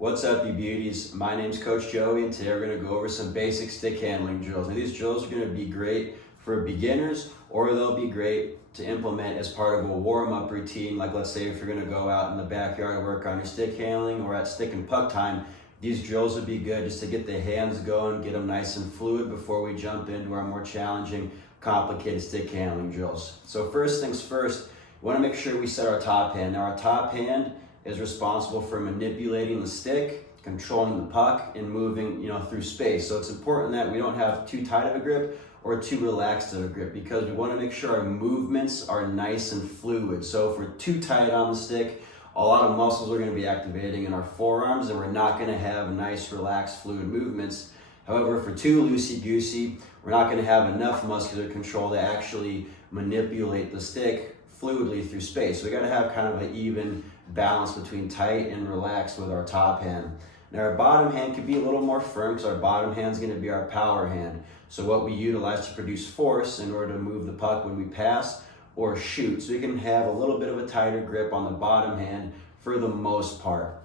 What's up, you beauties? My name's Coach Joey, and today we're going to go over some basic stick handling drills. Now, these drills are going to be great for beginners, or they'll be great to implement as part of a warm-up routine. Like, let's say if you're going to go out in the backyard and work on your stick handling, or at stick and puck time, these drills would be good just to get the hands going, get them nice and fluid before we jump into our more challenging, complicated stick handling drills. So first things first, we want to make sure we set our top hand. Now, our top hand is responsible for manipulating the stick, controlling the puck, and moving, through space. So it's important that we don't have too tight of a grip or too relaxed of a grip, because we want to make sure our movements are nice and fluid. So if we're too tight on the stick, a lot of muscles are going to be activating in our forearms, and we're not going to have nice, relaxed, fluid movements. However, if we're too loosey-goosey, we're not going to have enough muscular control to actually manipulate the stick fluidly through space. So we got to have kind of an even balance between tight and relaxed with our top hand. Now, our bottom hand could be a little more firm, because our bottom hand is going to be our power hand. So what we utilize to produce force in order to move the puck when we pass or shoot. So we can have a little bit of a tighter grip on the bottom hand for the most part.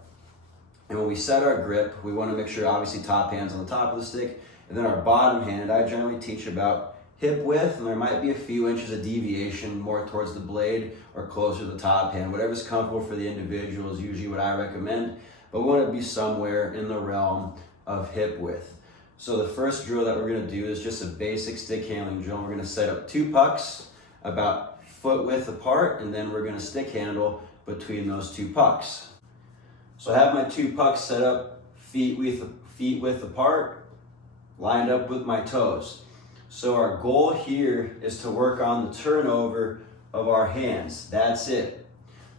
And when we set our grip, we want to make sure, obviously, top hand's on the top of the stick, and then our bottom hand, I generally teach about hip width, and there might be a few inches of deviation more towards the blade or closer to the top hand. Whatever's comfortable for the individual is usually what I recommend, but we want to be somewhere in the realm of hip width. So the first drill that we're going to do is just a basic stick handling drill. We're going to set up two pucks about foot width apart, and then we're going to stick handle between those two pucks. So I have my two pucks set up feet width apart, lined up with my toes. So our goal here is to work on the turnover of our hands. That's it.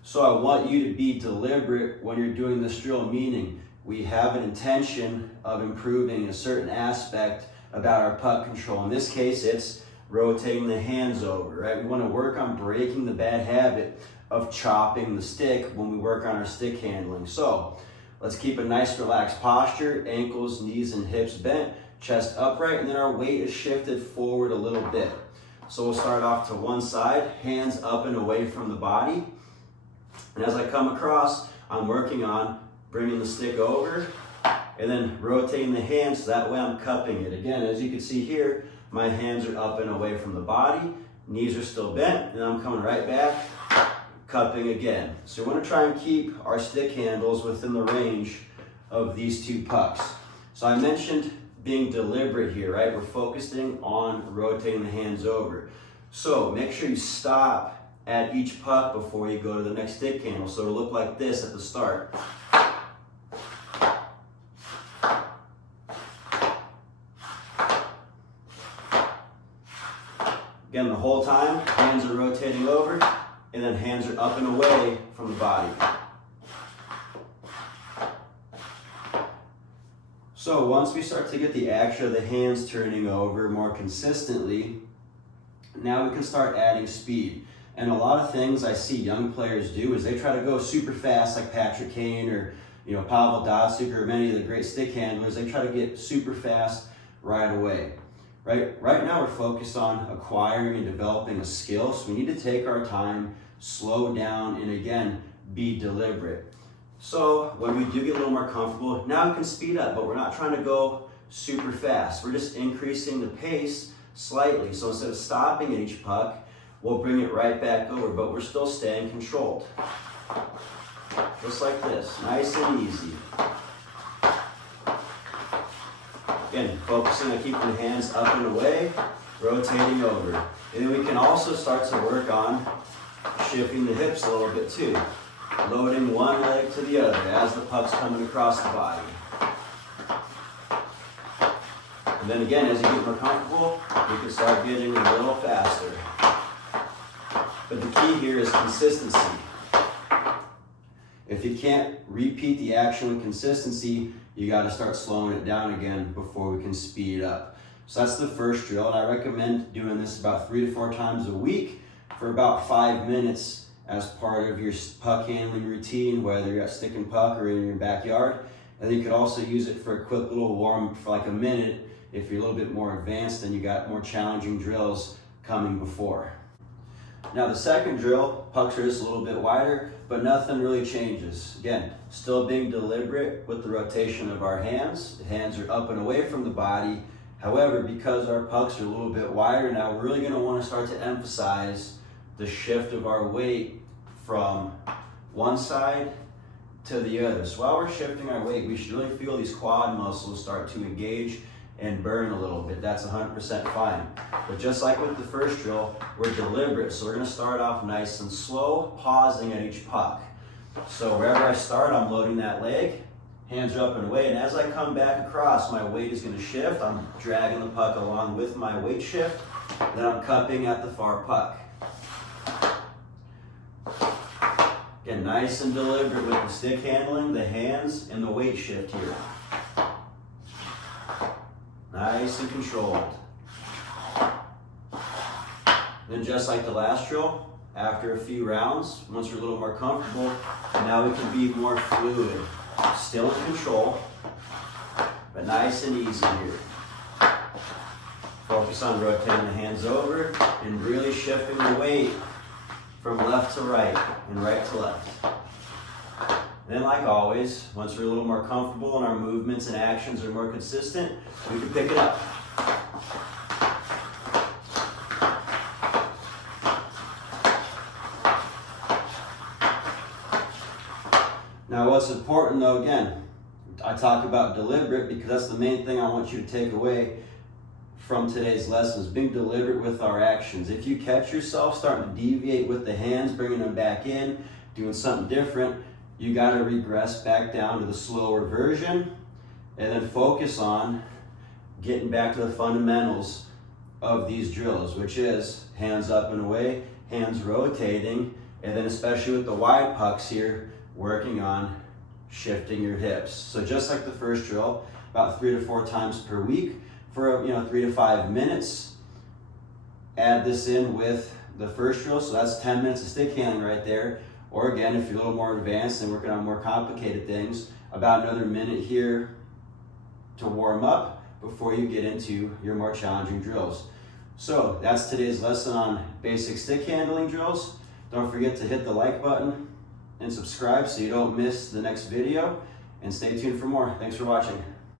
So I want you to be deliberate when you're doing this drill, meaning we have an intention of improving a certain aspect about our puck control. In this case, it's rotating the hands over, right? We want to work on breaking the bad habit of chopping the stick when we work on our stick handling. So let's keep a nice relaxed posture, ankles, knees, and hips bent, chest upright, and then our weight is shifted forward a little bit. So we'll start off to one side, hands up and away from the body. And as I come across, I'm working on bringing the stick over and then rotating the hands, so that way I'm cupping it. Again, as you can see here, my hands are up and away from the body, knees are still bent, and I'm coming right back, cupping again. So we want to try and keep our stick handles within the range of these two pucks. So I mentioned being deliberate here, right? We're focusing on rotating the hands over. So make sure you stop at each puck before you go to the next stick handle. So it'll look like this at the start. Again, the whole time, hands are rotating over, and then hands are up and away from the body. So once we start to get the action of the hands turning over more consistently, now we can start adding speed. And a lot of things I see young players do is they try to go super fast, like Patrick Kane or Pavel Datsyuk or many of the great stick handlers. They try to get super fast right away. Right now we're focused on acquiring and developing a skill, so we need to take our time, slow down, and again, be deliberate. So when we do get a little more comfortable, now we can speed up, but we're not trying to go super fast. We're just increasing the pace slightly. So instead of stopping at each puck, we'll bring it right back over, but we're still staying controlled. Just like this, nice and easy. Again, focusing on keeping the hands up and away, rotating over. And then we can also start to work on shifting the hips a little bit too. Loading one leg to the other as the puck's coming across the body. And then again, as you get more comfortable, you can start getting a little faster. But the key here is consistency. If you can't repeat the action with consistency, you got to start slowing it down again before we can speed up. So that's the first drill, and I recommend doing this about 3 to 4 times a week for about 5 minutes as part of your puck handling routine, whether you're at stick and puck or in your backyard. And then you could also use it for a quick little warm for like a minute if you're a little bit more advanced and you got more challenging drills coming before. Now the second drill, pucks are just a little bit wider, but nothing really changes. Again, still being deliberate with the rotation of our hands. The hands are up and away from the body. However, because our pucks are a little bit wider now, we're really gonna wanna start to emphasize the shift of our weight from one side to the other. So while we're shifting our weight, we should really feel these quad muscles start to engage and burn a little bit. That's 100% fine. But just like with the first drill, we're deliberate. So we're gonna start off nice and slow, pausing at each puck. So wherever I start, I'm loading that leg, hands are up and away, and as I come back across, my weight is gonna shift. I'm dragging the puck along with my weight shift, then I'm cupping at the far puck. Again, nice and deliberate with the stick handling, the hands, and the weight shift here. Nice and controlled. Then just like the last drill, after a few rounds, once we're a little more comfortable, now we can be more fluid. Still in control, but nice and easy here. Focus on rotating the hands over and really shifting the weight from left to right and right to left. Then like always, once we're a little more comfortable and our movements and actions are more consistent, we can pick it up. Now what's important though, again, I talk about deliberate because that's the main thing I want you to take away from today's lesson is being deliberate with our actions. If you catch yourself starting to deviate with the hands, bringing them back in, doing something different, you got to regress back down to the slower version and then focus on getting back to the fundamentals of these drills, which is hands up and away, hands rotating, and then especially with the wide pucks here, working on shifting your hips. So just like the first drill, about 3 to 4 times per week for 3 to 5 minutes. Add this in with the first drill, so that's 10 minutes of stick handling right there. Or again, if you're a little more advanced and working on more complicated things, about another minute here to warm up before you get into your more challenging drills. So that's today's lesson on basic stick handling drills. Don't forget to hit the like button and subscribe so you don't miss the next video. And stay tuned for more. Thanks for watching.